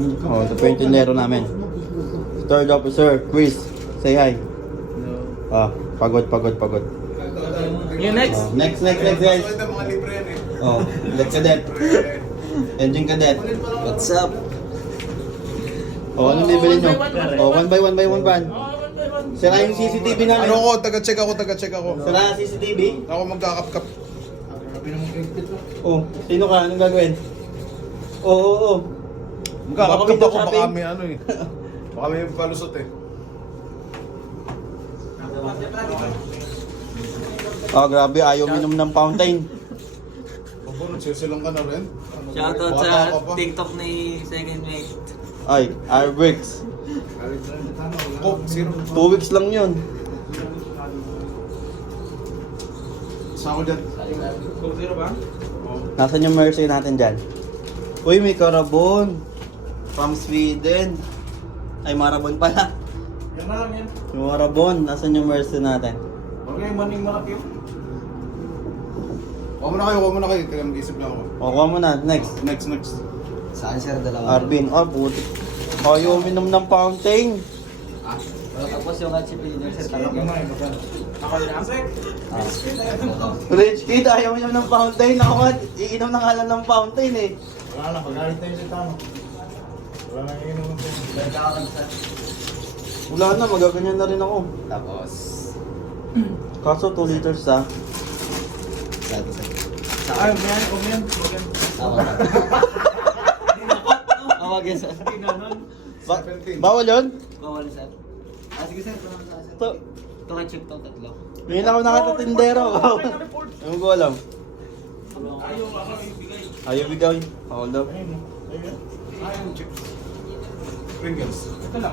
Oh, ito po yung tindero namin. Third officer, Chris. Say hi. Ah, pagod. Yung next. Oh, next guys. Oh, cadet. Engine cadet. What's up? Oh, anong bibili nyo? Oh, one by one van. Sira yung CCTV namin. Ano ako? Taga-check ako. Sira CCTV? Ako magkakap-kap. Oh, sino ka? Anong gagawin? Oo. Magkakap-kap ako, shopping. baka may ano eh. Baka may palusot eh. Oh, grabe. Ayaw minom ng fountain. Pabunod, sisilong ka na rin. Shoutout Bata sa ka pa. TikTok ni Second Mate. Ay, Airbricks. Coke, zero. 2 weeks lang yun. Sa ako dyan. Nasaan yung Mercy natin dyan? Uy, may karabon. From Sweden. Ay, marabon pala. Yan na lang yan. Yung marabon. Nasaan yung Mercy natin? Huwag nga yung maning malaki yun. Huwag mo na kayo. Kaya mag-isip lang ako. O, kuha mo na. Next. Next. Saan sir? Dalawa. Arvin. Oh, buti. Ayaw minom ng fountain. Tapos yung katsipilin sir. Talong mo. Rich kid, ayaw minom ng fountain. Ako nga, iinom na nga lang ng fountain eh. Wala na, pagalit na yung sitano. Wala na yung inom ko. Wala na, magaganyan na rin ako. Tapos. Kaso 2 liters ah. Sado sir. Ay, huwag yan. Awag yan sir. Bawal yun? Bawal sir. Sige sir. To. Ito kay chip to tatlo. Ngayon ako nakatatindero. Ewan ko alam. Ayaw bigay. Hold up. Ayun, chips. Pringles. Ito lang.